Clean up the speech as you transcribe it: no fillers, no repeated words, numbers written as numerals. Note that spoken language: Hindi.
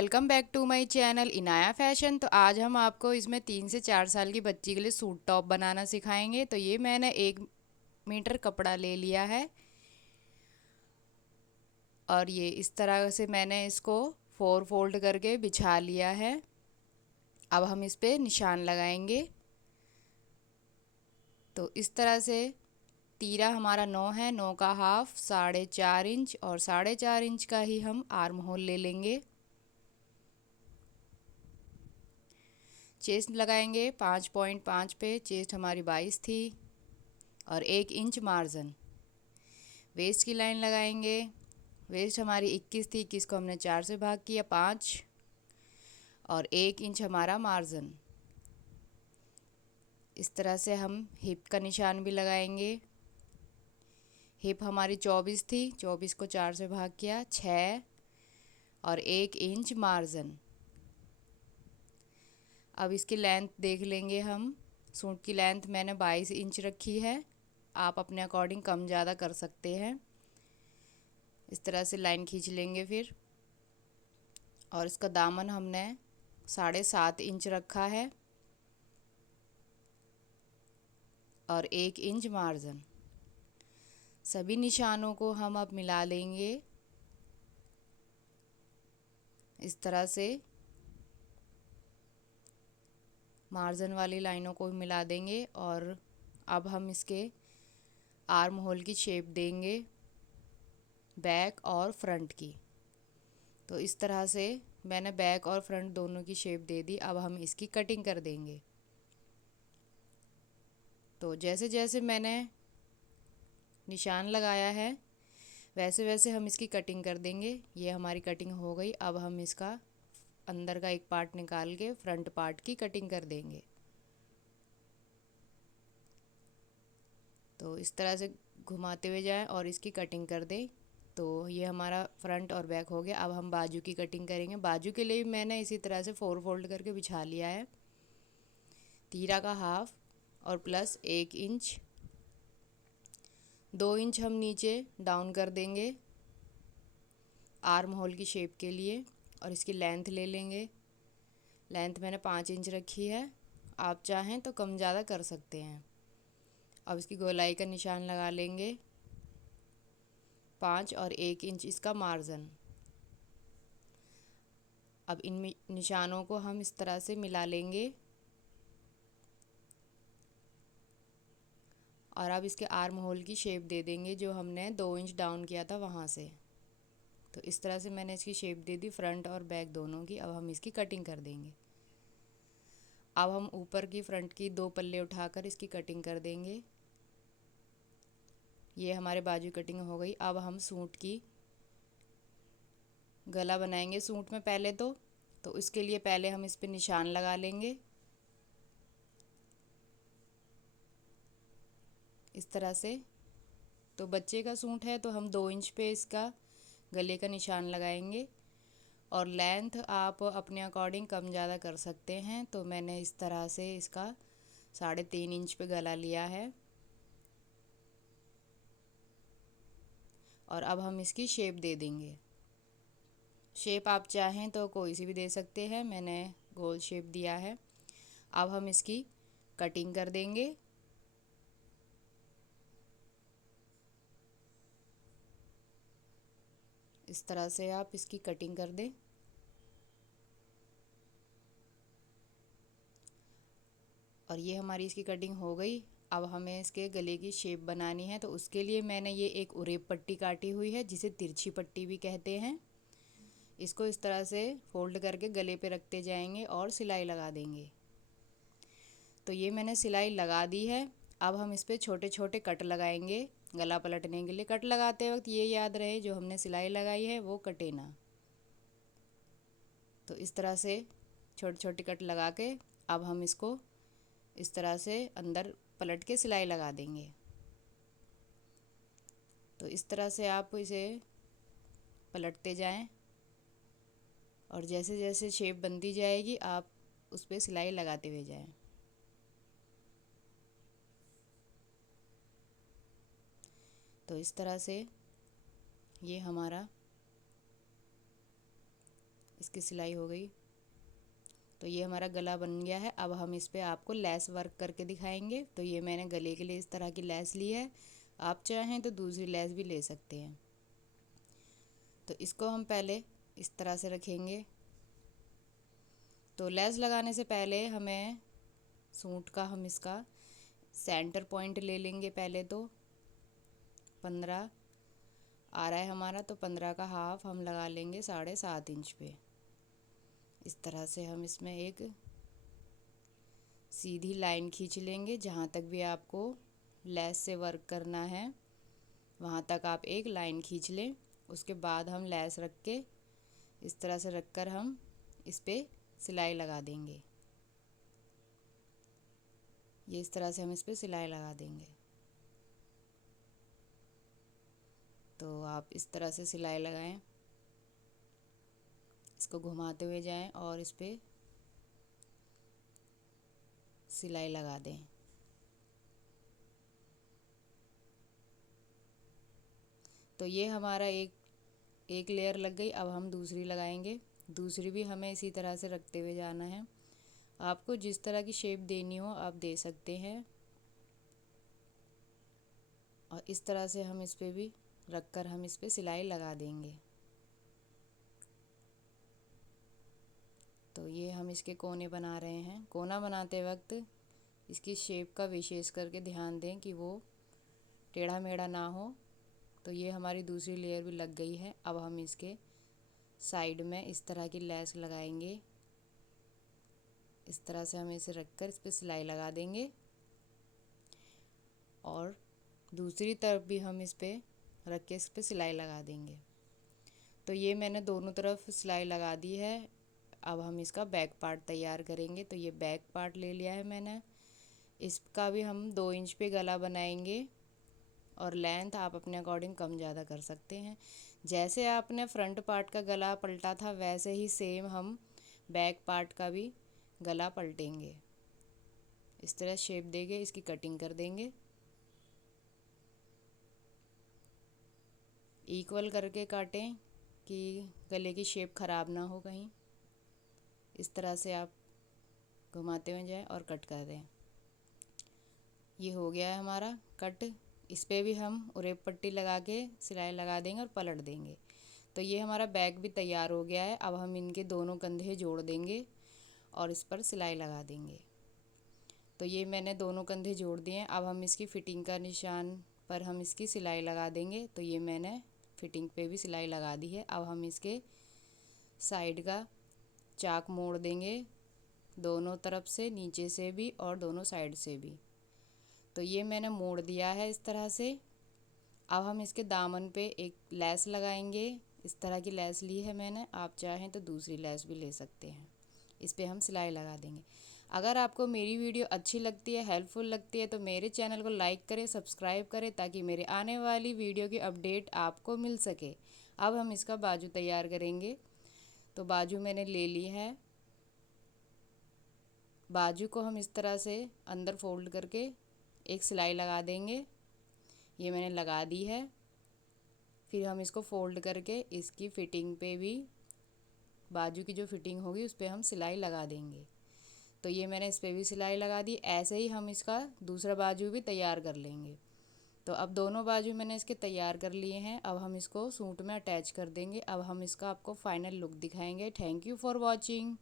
Welcome back to my channel Inaya fashion. तो आज हम आपको इसमें 3 से 4 साल की बच्ची के लिए सूट टॉप बनाना सिखाएंगे। तो ये मैंने 1 मीटर कपड़ा ले लिया है और ये इस तरह से मैंने इसको 4 फोल्ड करके बिछा लिया है। अब हम इस पे निशान लगाएंगे। तो इस तरह से तीरा हमारा 9 है, 9 का हाफ 4.5 इंच और 4.5 इंच का ही हम आर्म होल ले लेंगे। चेस्ट लगाएंगे 5.5 पे, चेस्ट हमारी 22 थी और 1 इंच मार्जिन। वेस्ट की लाइन लगाएंगे, वेस्ट हमारी 21 थी, 21 को हमने 4 से भाग किया 5 और 1 इंच हमारा मार्जिन। इस तरह से हम हिप का निशान भी लगाएंगे। हिप हमारी 24 थी, 24 को 4 से भाग किया 6 और 1 इंच मार्जिन। अब इसकी लेंथ देख लेंगे हम। सूट की लेंथ मैंने 22 इंच रखी है, आप अपने अकॉर्डिंग कम ज़्यादा कर सकते हैं। इस तरह से लाइन खींच लेंगे फिर। और इसका दामन हमने 7.5 इंच रखा है और 1 इंच मार्जिन। सभी निशानों को हम अब मिला लेंगे इस तरह से। मार्जिन वाली लाइनों को मिला देंगे और अब हम इसके आर्म होल की शेप देंगे, बैक और फ्रंट की। तो इस तरह से मैंने बैक और फ्रंट दोनों की शेप दे दी। अब हम इसकी कटिंग कर देंगे। तो जैसे जैसे मैंने निशान लगाया है वैसे वैसे हम इसकी कटिंग कर देंगे। ये हमारी कटिंग हो गई। अब हम इसका अंदर का एक पार्ट निकाल के फ्रंट पार्ट की कटिंग कर देंगे। तो इस तरह से घुमाते हुए जाएं और इसकी कटिंग कर दें। तो ये हमारा फ्रंट और बैक हो गया। अब हम बाजू की कटिंग करेंगे। बाजू के लिए मैंने इसी तरह से 4 फोल्ड करके बिछा लिया है। तीरा का हाफ और प्लस 1 इंच, 2 इंच हम नीचे डाउन कर देंगे आर्म होल की शेप के लिए। और इसकी लेंथ ले लेंगे। लेंथ मैंने 5 इंच रखी है, आप चाहें तो कम ज़्यादा कर सकते हैं। अब इसकी गोलाई का निशान लगा लेंगे 5 और 1 इंच इसका मार्जिन। अब इन निशानों को हम इस तरह से मिला लेंगे और अब इसके आर्म होल की शेप दे देंगे जो हमने 2 इंच डाउन किया था वहाँ से। तो इस तरह से मैंने इसकी शेप दे दी फ्रंट और बैक दोनों की। अब हम इसकी कटिंग कर देंगे। अब हम ऊपर की फ्रंट की 2 पल्ले उठाकर इसकी कटिंग कर देंगे। ये हमारे बाजू कटिंग हो गई। अब हम सूट की गला बनाएंगे सूट में पहले तो इसके लिए पहले हम इस पे निशान लगा लेंगे इस तरह से। तो बच्चे का सूट है तो हम 2 इंच पे इसका गले का निशान लगाएंगे और लेंथ आप अपने अकॉर्डिंग कम ज़्यादा कर सकते हैं। तो मैंने इस तरह से इसका 3.5 इंच पे गला लिया है। और अब हम इसकी शेप दे देंगे। शेप आप चाहें तो कोई सी भी दे सकते हैं, मैंने गोल शेप दिया है। अब हम इसकी कटिंग कर देंगे। इस तरह से आप इसकी कटिंग कर दें। और ये हमारी इसकी कटिंग हो गई। अब हमें इसके गले की शेप बनानी है। तो उसके लिए मैंने ये एक उरेब पट्टी काटी हुई है जिसे तिरछी पट्टी भी कहते हैं। इसको इस तरह से फोल्ड करके गले पे रखते जाएंगे और सिलाई लगा देंगे। तो ये मैंने सिलाई लगा दी है। अब हम इस पर छोटे छोटे कट लगाएंगे गला पलटने के लिए। कट लगाते वक्त ये याद रहे जो हमने सिलाई लगाई है वो कटे ना। तो इस तरह से छोटे छोटे कट लगा के अब हम इसको इस तरह से अंदर पलट के सिलाई लगा देंगे। तो इस तरह से आप इसे पलटते जाएं और जैसे जैसे शेप बनती जाएगी आप उस पर सिलाई लगाते हुए जाएं। तो इस तरह से ये हमारा इसकी सिलाई हो गई। तो ये हमारा गला बन गया है। अब हम इस पे आपको लेस वर्क करके दिखाएंगे। तो ये मैंने गले के लिए इस तरह की लेस ली है, आप चाहें तो दूसरी लेस भी ले सकते हैं। तो इसको हम पहले इस तरह से रखेंगे। तो लेस लगाने से पहले हमें सूट का हम इसका सेंटर पॉइंट ले लेंगे। पहले तो 15 आ रहा है हमारा, तो 15 का हाफ हम लगा लेंगे 7.5 इंच पे। इस तरह से हम इसमें एक सीधी लाइन खींच लेंगे। जहाँ तक भी आपको लेस से वर्क करना है वहाँ तक आप एक लाइन खींच लें। उसके बाद हम लेस रख के इस तरह से रख कर हम इस पे सिलाई लगा देंगे। ये इस तरह से हम इस पे सिलाई लगा देंगे। तो आप इस तरह से सिलाई लगाएं, इसको घुमाते हुए जाएं और इस पे सिलाई लगा दें। तो ये हमारा एक लेयर लग गई। अब हम दूसरी लगाएंगे। दूसरी भी हमें इसी तरह से रखते हुए जाना है। आपको जिस तरह की शेप देनी हो आप दे सकते हैं। और इस तरह से हम इस पे भी रख कर हम इस पे सिलाई लगा देंगे। तो ये हम इसके कोने बना रहे हैं। कोना बनाते वक्त इसकी शेप का विशेष करके ध्यान दें कि वो टेढ़ा मेढ़ा ना हो। तो ये हमारी दूसरी लेयर भी लग गई है। अब हम इसके साइड में इस तरह की लेस लगाएंगे। इस तरह से हम इसे रखकर इस पर सिलाई लगा देंगे और दूसरी तरफ भी हम इस पे रख के इस पे सिलाई लगा देंगे। तो ये मैंने दोनों तरफ सिलाई लगा दी है। अब हम इसका बैक पार्ट तैयार करेंगे। तो ये बैक पार्ट ले लिया है मैंने। इसका भी हम 2 इंच पे गला बनाएंगे और लेंथ आप अपने अकॉर्डिंग कम ज़्यादा कर सकते हैं। जैसे आपने फ्रंट पार्ट का गला पलटा था वैसे ही सेम हम बैक पार्ट का भी गला पलटेंगे। इस तरह शेप देंगे, इसकी कटिंग कर देंगे। इक्वल करके काटें कि गले की शेप ख़राब ना हो कहीं। इस तरह से आप घुमाते हुए जाएं और कट कर दें। ये हो गया है हमारा कट। इस पे भी हम उरेप पट्टी लगा के सिलाई लगा देंगे और पलट देंगे। तो ये हमारा बैग भी तैयार हो गया है। अब हम इनके दोनों कंधे जोड़ देंगे और इस पर सिलाई लगा देंगे। तो ये मैंने दोनों कंधे जोड़ दिए हैं। अब हम इसकी फ़िटिंग का निशान पर हम इसकी सिलाई लगा देंगे। तो ये मैंने फ़िटिंग पे भी सिलाई लगा दी है। अब हम इसके साइड का चाक मोड़ देंगे, दोनों तरफ से, नीचे से भी और दोनों साइड से भी। तो ये मैंने मोड़ दिया है इस तरह से। अब हम इसके दामन पे एक लेस लगाएंगे। इस तरह की लेस ली है मैंने, आप चाहें तो दूसरी लेस भी ले सकते हैं। इस पे हम सिलाई लगा देंगे। अगर आपको मेरी वीडियो अच्छी लगती है, हेल्पफुल लगती है, तो मेरे चैनल को लाइक करें, सब्सक्राइब करें ताकि मेरे आने वाली वीडियो की अपडेट आपको मिल सके। अब हम इसका बाजू तैयार करेंगे। तो बाजू मैंने ले ली है। बाजू को हम इस तरह से अंदर फोल्ड करके एक सिलाई लगा देंगे। ये मैंने लगा दी है। फिर हम इसको फोल्ड करके इसकी फ़िटिंग पे भी, बाजू की जो फ़िटिंग होगी उस पर हम सिलाई लगा देंगे। तो ये मैंने इस पर भी सिलाई लगा दी। ऐसे ही हम इसका दूसरा बाजू भी तैयार कर लेंगे। तो अब दोनों बाजू मैंने इसके तैयार कर लिए हैं। अब हम इसको सूट में अटैच कर देंगे। अब हम इसका आपको फाइनल लुक दिखाएंगे। Thank you for watching.